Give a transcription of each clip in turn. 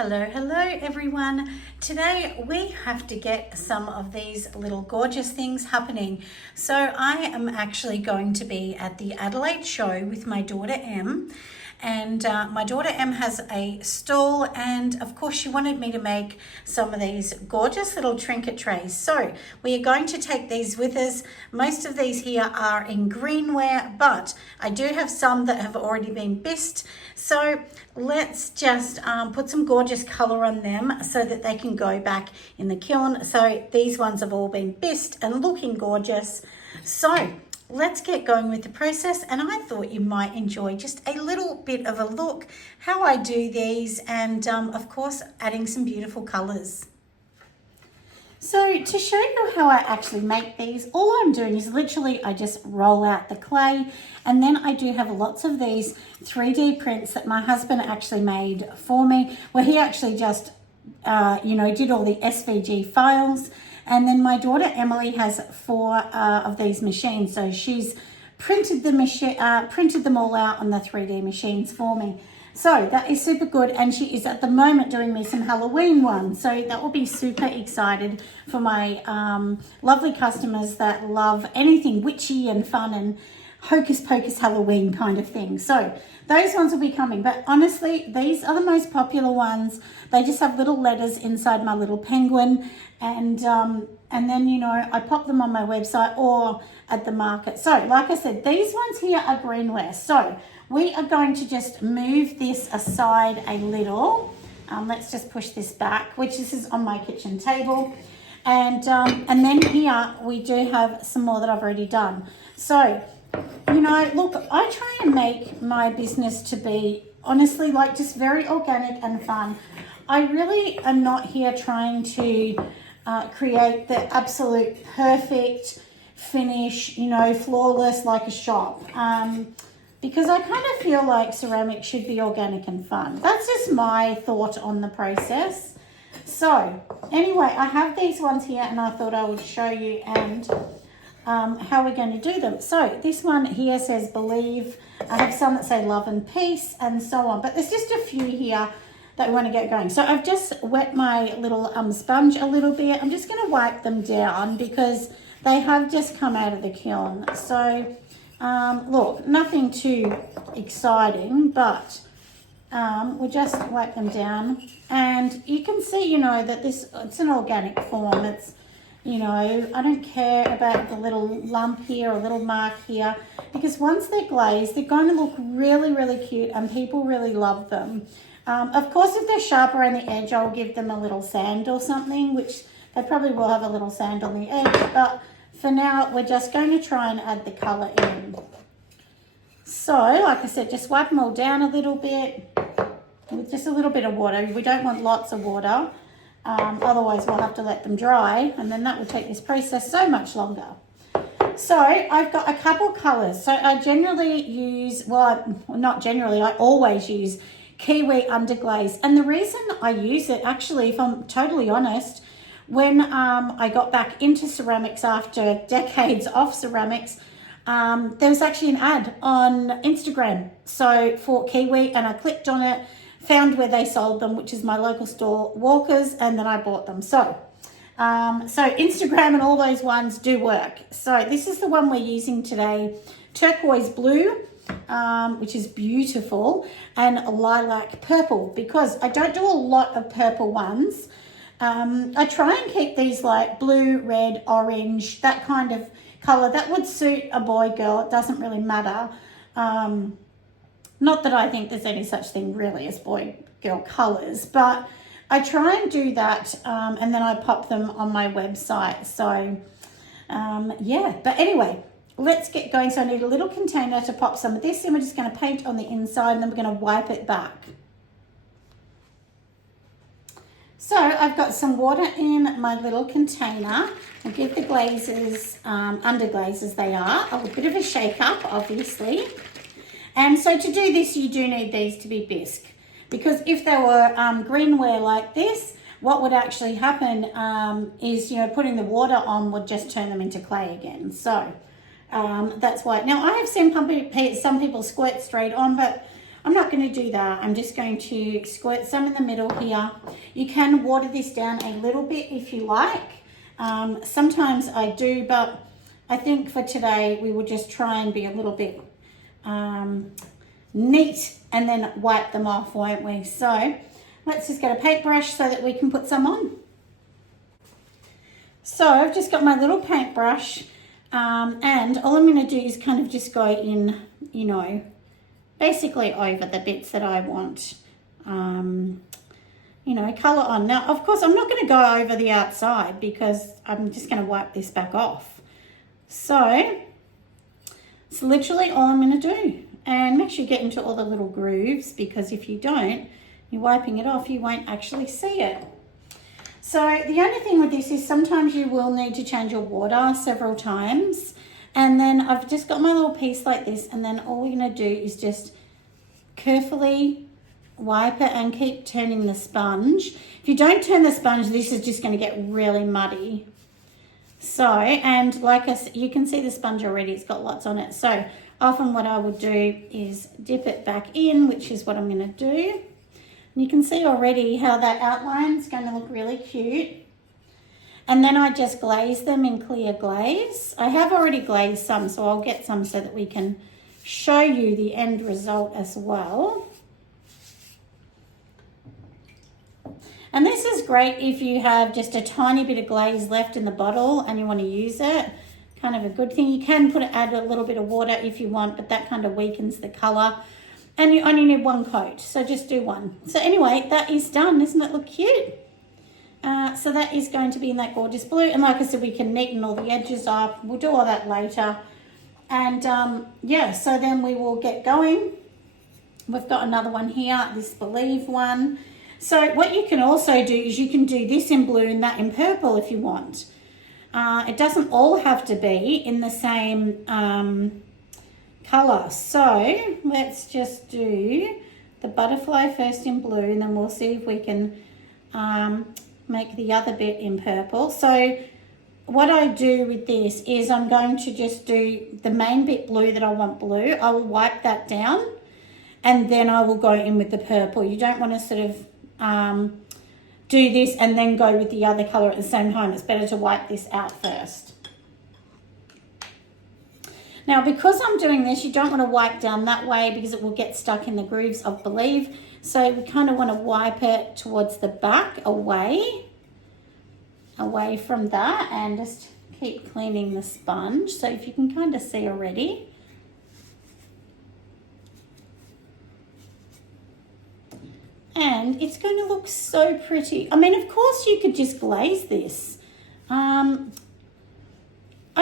Hello everyone. Today we have to get some of these little gorgeous things happening. So I am actually going to be at the Adelaide show with my daughter Em, and my daughter Em has a stall, and of course she wanted me to make some of these gorgeous little trinket trays. So we are going to take these with us. Most of these here are in greenware, but I do have some that have already been bisqued. So let's just put some gorgeous color on them so that they can go back in the kiln. So these ones have all been bisqued and looking gorgeous. So let's get going with the process, and I thought you might enjoy just a little bit of a look how I do these, and of course adding some beautiful colors. So to show you how I actually make these, all I'm doing is literally I just roll out the clay, and then I do have lots of these 3D prints that my husband actually made for me, where he actually just did all the SVG files. And then my daughter Emily has 4 of these machines, so she's printed them all out on the 3D machines for me. So that is super good, and she is at the moment doing me some Halloween ones, so that will be super excited for my lovely customers that love anything witchy and fun and hocus pocus Halloween kind of thing. So those ones will be coming, but honestly these are the most popular ones. They just have little letters inside my little penguin, and then I pop them on my website or at the market. So like I said, these ones here are greenware, so we are going to just move this aside a little. Let's just push this back, which this is on my kitchen table, and then here we do have some more that I've already done. So look, I try and make my business to be, honestly, like just very organic and fun. I really am not here trying to create the absolute perfect finish, flawless like a shop. Because I kind of feel like ceramics should be organic and fun. That's just my thought on the process. So anyway, I have these ones here, and I thought I would show you and how we're going to do them. So this one here says believe. I have some that say love and peace and so on, but there's just a few here that we want to get going. So I've just wet my little sponge a little bit. I'm just going to wipe them down because they have just come out of the kiln. So look, nothing too exciting, but we'll just wipe them down, and you can see that it's an organic form. It's I don't care about the little lump here or little mark here, because once they're glazed, they're going to look really, really cute and people really love them. Of course, if they're sharp around the edge, I'll give them a little sand or something, which they probably will have a little sand on the edge, but for now, we're just going to try and add the colour in. So, like I said, just wipe them all down a little bit with just a little bit of water. We don't want lots of water. Otherwise we'll have to let them dry, and then that will take this process so much longer. So I've got a couple colours. So I generally use, I always use Kiwi Underglaze. And the reason I use it, actually, if I'm totally honest, when I got back into ceramics after decades of ceramics, there was actually an ad on Instagram for Kiwi, and I clicked on it, found where they sold them, which is my local store, Walkers, and then I bought them. So Instagram and all those ones do work. So this is the one we're using today, turquoise blue, which is beautiful, and lilac purple, because I don't do a lot of purple ones. I try and keep these like blue, red, orange, that kind of color. That would suit a boy, girl, it doesn't really matter. Not that I think there's any such thing really as boy-girl colours, but I try and do that, and then I pop them on my website. So, yeah. But anyway, let's get going. So I need a little container to pop some of this in. We're just going to paint on the inside, and then we're going to wipe it back. So I've got some water in my little container. I'll give the glazes, underglazes they are, a bit of a shake up, obviously. And so to do this, you do need these to be bisque, because if they were greenware like this, what would actually happen is, putting the water on would just turn them into clay again. So that's why. Now, I have seen some people squirt straight on, but I'm not going to do that. I'm just going to squirt some in the middle here. You can water this down a little bit if you like. Sometimes I do, but I think for today we will just try and be a little bit neat and then wipe them off, won't we? So let's just get a paintbrush so that we can put some on. So I've just got my little paintbrush and all I'm going to do is kind of just go in, you know, basically over the bits that I want, you know, colour on. Now, of course, I'm not going to go over the outside because I'm just going to wipe this back off. So it's literally all I'm going to do. And make sure you get into all the little grooves, because if you don't, you're wiping it off, you won't actually see it. So the only thing with this is sometimes you will need to change your water several times. And then I've just got my little piece like this, and then all we're going to do is just carefully wipe it and keep turning the sponge. If you don't turn the sponge, this is just going to get really muddy. So, and like I said, you can see the sponge already, it's got lots on it. So often what I would do is dip it back in, which is what I'm going to do. And you can see already how that outline is going to look really cute. And then I just glaze them in clear glaze. I have already glazed some, so I'll get some so that we can show you the end result as well. And this is great if you have just a tiny bit of glaze left in the bottle and you want to use it. Kind of a good thing. You can add a little bit of water if you want, but that kind of weakens the colour. And you only need one coat, so just do one. So anyway, that is done. Doesn't it look cute? So that is going to be in that gorgeous blue. And like I said, we can neaten all the edges up. We'll do all that later. And yeah, so then we will get going. We've got another one here, this Believe one. So what you can also do is you can do this in blue and that in purple if you want. It doesn't all have to be in the same colour. So let's just do the butterfly first in blue, and then we'll see if we can make the other bit in purple. So what I do with this is I'm going to just do the main bit blue that I want blue. I will wipe that down and then I will go in with the purple. You don't want to sort of do this and then go with the other colour at the same time. It's better to wipe this out first. Now, because I'm doing this, you don't want to wipe down that way because it will get stuck in the grooves of Believe. So we kind of want to wipe it towards the back, away from that, and just keep cleaning the sponge. So if you can kind of see already. And it's going to look so pretty. I mean, of course you could just glaze this. I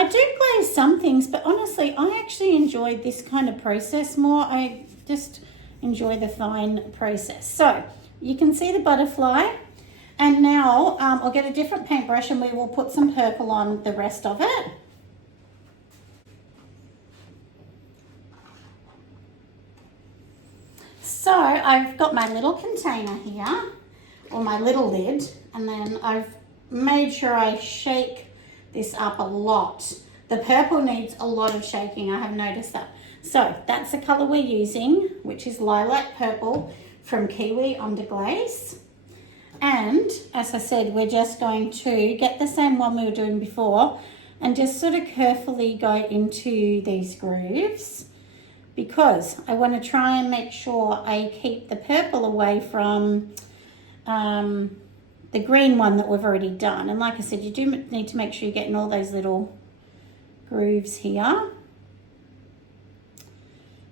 do glaze some things, but honestly, I actually enjoyed this kind of process more. I just enjoy the fine process. So you can see the butterfly. And now I'll get a different paintbrush and we will put some purple on the rest of it. So I've got my little container here, or my little lid, and then I've made sure I shake this up a lot. The purple needs a lot of shaking, I have noticed that. So that's the colour we're using, which is Lilac Purple from Kiwi Underglaze. And as I said, we're just going to get the same one we were doing before and just sort of carefully go into these grooves, because I want to try and make sure I keep the purple away from the green one that we've already done. And like I said, you do need to make sure you're getting all those little grooves here.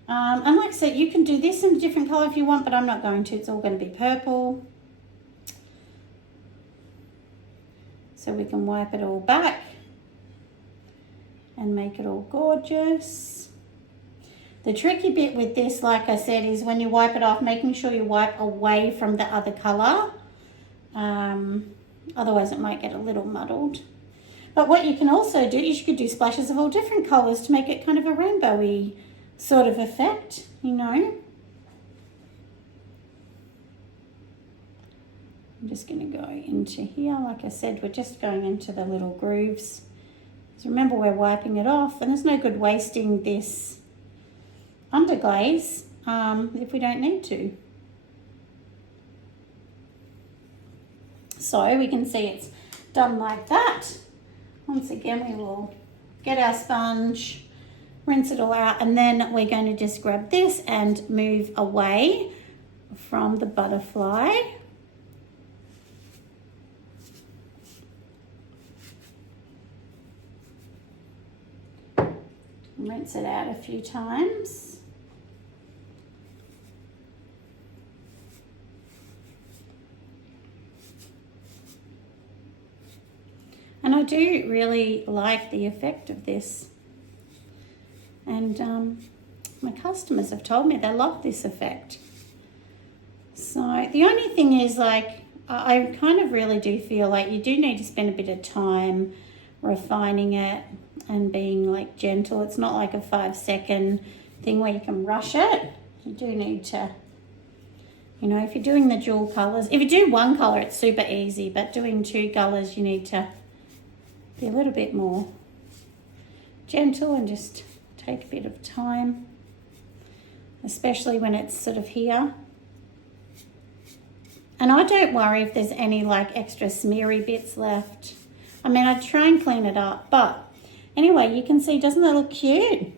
And like I said, you can do this in a different colour if you want, but I'm not going to. It's all going to be purple. So we can wipe it all back and make it all gorgeous. The tricky bit with this, like I said, is when you wipe it off, making sure you wipe away from the other colour. Otherwise it might get a little muddled. But what you can also do is you could do splashes of all different colours to make it kind of a rainbowy sort of effect, you know. I'm just going to go into here. Like I said, we're just going into the little grooves. So remember, we're wiping it off, and there's no good wasting this underglaze if we don't need to. So we can see it's done like that. Once again, we will get our sponge, rinse it all out, and then we're going to just grab this and move away from the butterfly. Rinse it out a few times. And I do really like the effect of this. And my customers have told me they love this effect. So the only thing is, like, I kind of really do feel like you do need to spend a bit of time refining it and being like gentle. It's not like a 5-second thing where you can rush it. You do need to, you know, if you're doing the dual colors, if you do one color, it's super easy, but doing 2 colors, you need to be a little bit more gentle and just take a bit of time, especially when it's sort of here. And I don't worry if there's any like extra smeary bits left. I mean, I try and clean it up, but anyway, you can see, doesn't that look cute?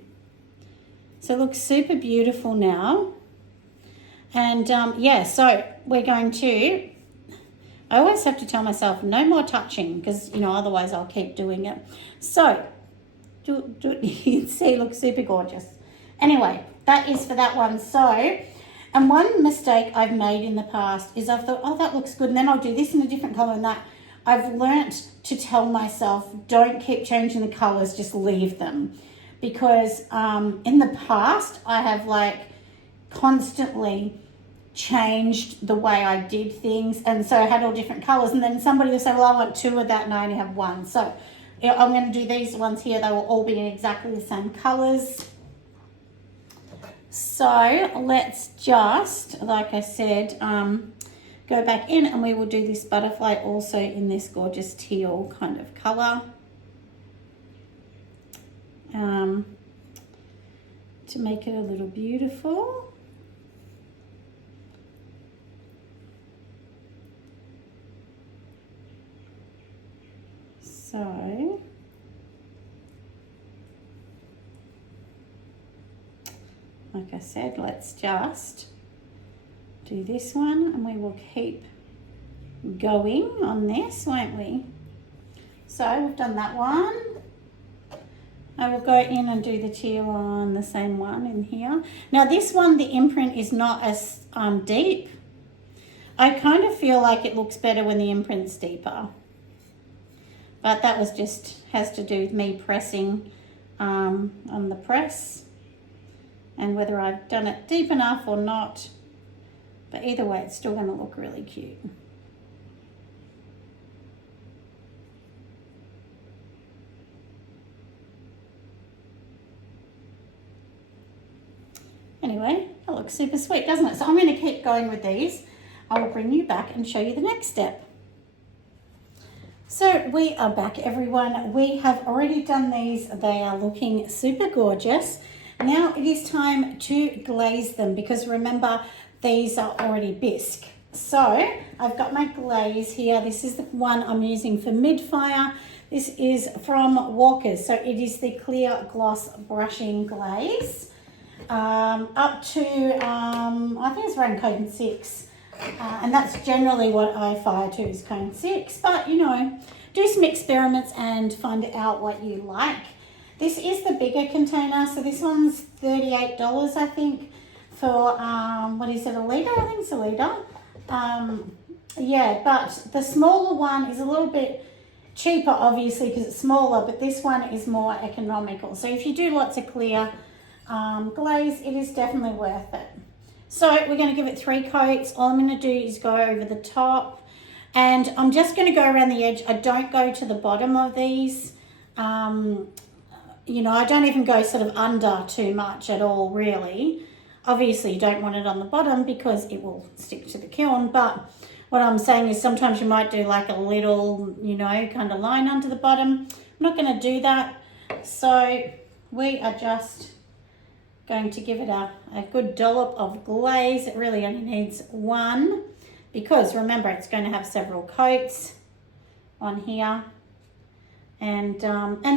So it looks super beautiful now. And yeah, so we're going to, I always have to tell myself no more touching, because, you know, otherwise I'll keep doing it. So, you can see, it looks super gorgeous. Anyway, that is for that one. So, and one mistake I've made in the past is I've thought, oh, that looks good, and then I'll do this in a different color and that. I've learnt to tell myself, don't keep changing the colors, just leave them. Because in the past, I have like constantly changed the way I did things, and so I had all different colors, and then somebody will say, well, I want 2 of that and I only have 1. So I'm going to do these ones here. They will all be in exactly the same colors. So let's just, like I said, go back in, and we will do this butterfly also in this gorgeous teal kind of color. To make it a little beautiful. So, like I said, let's just do this one, and we will keep going on this, won't we? So we've done that one. I will go in and do the teal on the same one in here. Now this one, the imprint is not as deep. I kind of feel like it looks better when the imprint's deeper. But that was just, has to do with me pressing on the press and whether I've done it deep enough or not. But either way, it's still going to look really cute. Anyway, that looks super sweet, doesn't it? So I'm going to keep going with these. I will bring you back and show you the next step. So we are back, everyone. We have already done these. They are looking super gorgeous. Now it is time to glaze them, because remember, these are already bisque. So I've got my glaze here. This is the one I'm using for mid-fire. This is from Walker's. So it is the clear gloss brushing glaze. Up to, I think it's around cone 6. And that's generally what I fire to, is cone 6. But, you know, do some experiments and find out what you like. This is the bigger container. So this one's $38, I think, for, what is it, a litre? I think it's a litre. Yeah, but the smaller one is a little bit cheaper, obviously, because it's smaller. But this one is more economical. So if you do lots of clear glaze, it is definitely worth it. So we're going to give it 3 coats. All I'm going to do is go over the top, and I'm just going to go around the edge. I don't go to the bottom of these. You know, I don't even go sort of under too much at all, really. Obviously, you don't want it on the bottom because it will stick to the kiln, but what I'm saying is sometimes you might do like a little, you know, kind of line under the bottom. I'm not going to do that. So we are just going to give it a good dollop of glaze. It really only needs one because remember it's going to have several coats on here. And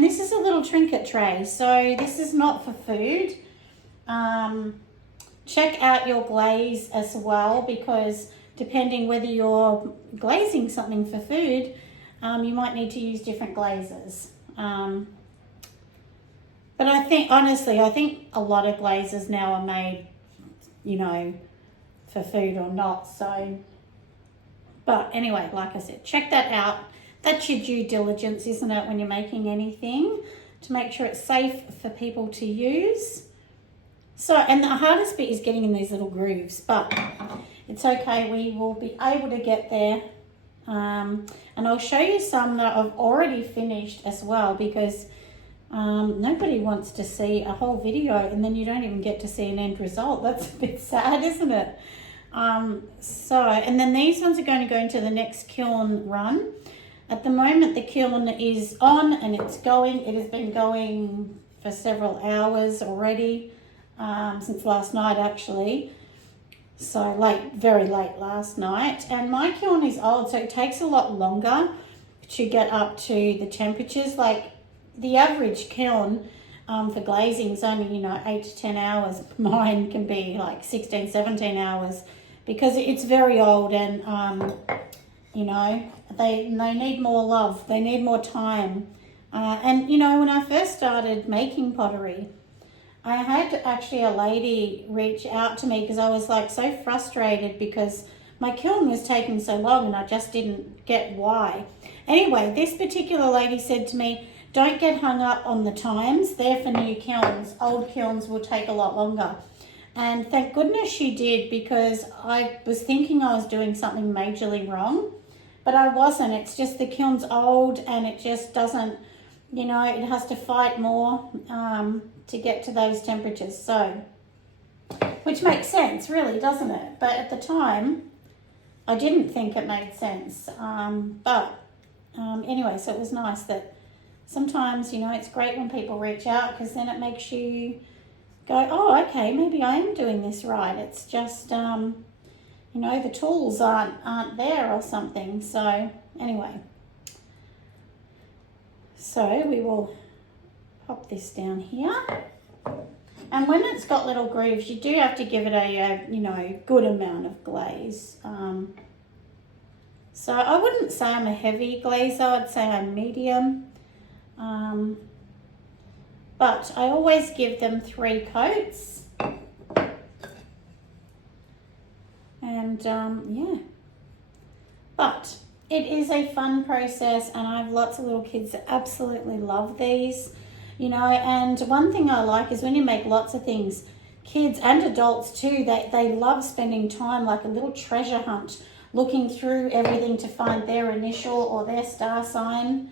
this is a little trinket tray, so this is not for food. Check out your glaze as well, because depending whether you're glazing something for food, you might need to use different glazes. But I think, honestly, I think a lot of glazes now are made, you know, for food or not. So, but anyway, like I said, check that out. That's your due diligence, isn't it, when you're making anything, to make sure it's safe for people to use. So, and the hardest bit is getting in these little grooves, but it's okay. We will be able to get there. And I'll show you some that I've already finished as well, because nobody wants to see a whole video and then you don't even get to see an end result. That's a bit sad, isn't it? And then these ones are going to go into the next kiln run. At the moment, the kiln is on and it's going. It has been going for several hours already, since last night actually. So late, very late last night. And my kiln is old, so it takes a lot longer to get up to the temperatures. Like the average kiln for glazing is only, 8 to 10 hours. Mine can be like 16, 17 hours because it's very old and, they need more love. They need more time. And when I first started making pottery, I had actually a lady reach out to me because I was like so frustrated because my kiln was taking so long and I just didn't get why. Anyway, this particular lady said to me, don't get hung up on the times. They're for new kilns. Old kilns will take a lot longer. And thank goodness she did, because I was thinking I was doing something majorly wrong, but I wasn't. It's just the kiln's old and it just doesn't, it has to fight more to get to those temperatures. So, which makes sense really, doesn't it? But at the time, I didn't think it made sense. Anyway, so it was nice that sometimes, it's great when people reach out, because then it makes you go, oh, okay, maybe I am doing this right. It's just, the tools aren't there or something. So anyway, so we will pop this down here. And when it's got little grooves, you do have to give it a good amount of glaze. So I wouldn't say I'm a heavy glazer, I'd say I'm medium. But I always give them 3 coats. And yeah. But it is a fun process, and I have lots of little kids that absolutely love these. And one thing I like is when you make lots of things, kids and adults too, they love spending time like a little treasure hunt, looking through everything to find their initial or their star sign.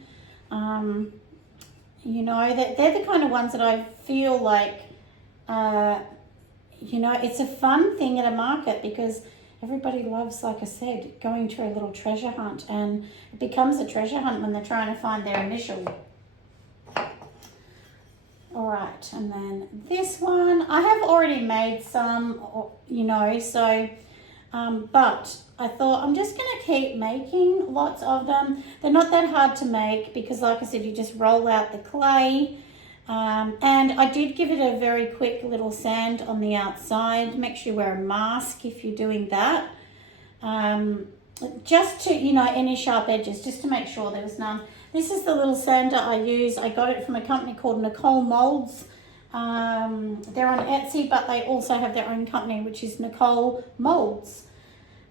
That they're the kind of ones that I feel like, it's a fun thing at a market, because everybody loves, like I said, going to a little treasure hunt, and it becomes a treasure hunt when they're trying to find their initial. All right, and then this one, I have already made some, but I thought I'm just going to keep making lots of them. They're not that hard to make because, like I said, you just roll out the clay. And I did give it a very quick little sand on the outside. Make sure you wear a mask if you're doing that. Just to, any sharp edges, just to make sure there was none. This is the little sander I use. I got it from a company called Nicole Molds. They're on Etsy, but they also have their own company, which is Nicole Molds.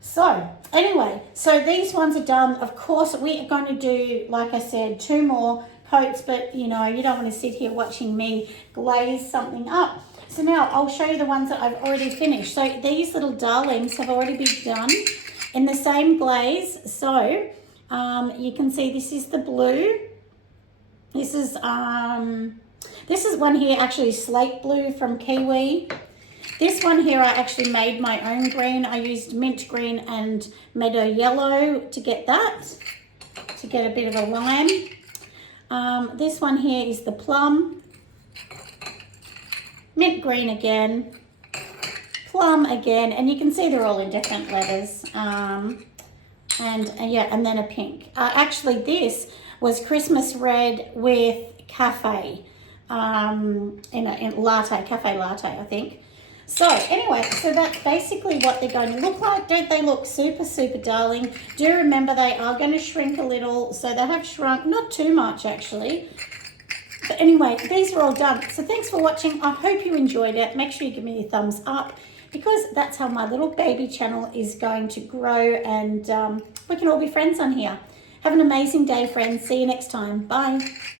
So anyway, so these ones are done. Of course, we are going to do, like I said, 2 more coats, but you don't want to sit here watching me glaze something up. So now I'll show you the ones that I've already finished. So these little darlings have already been done in the same glaze. So you can see this is the blue. This is one here, actually slate blue from Kiwi. This one here, I actually made my own green. I used mint green and meadow yellow to get that, to get a bit of a lime. This one here is the plum. mint green again, plum again, and you can see they're all in different letters. And then a pink. Actually, this was Christmas red with cafe, in latte, cafe latte, I think. So anyway, so that's basically what they're going to look like. Don't they look super, super darling? Do remember they are going to shrink a little. So they have shrunk, not too much actually. But anyway, these are all done. So thanks for watching. I hope you enjoyed it. Make sure you give me a thumbs up, because that's how my little baby channel is going to grow, and we can all be friends on here. Have an amazing day, friends. See you next time. Bye.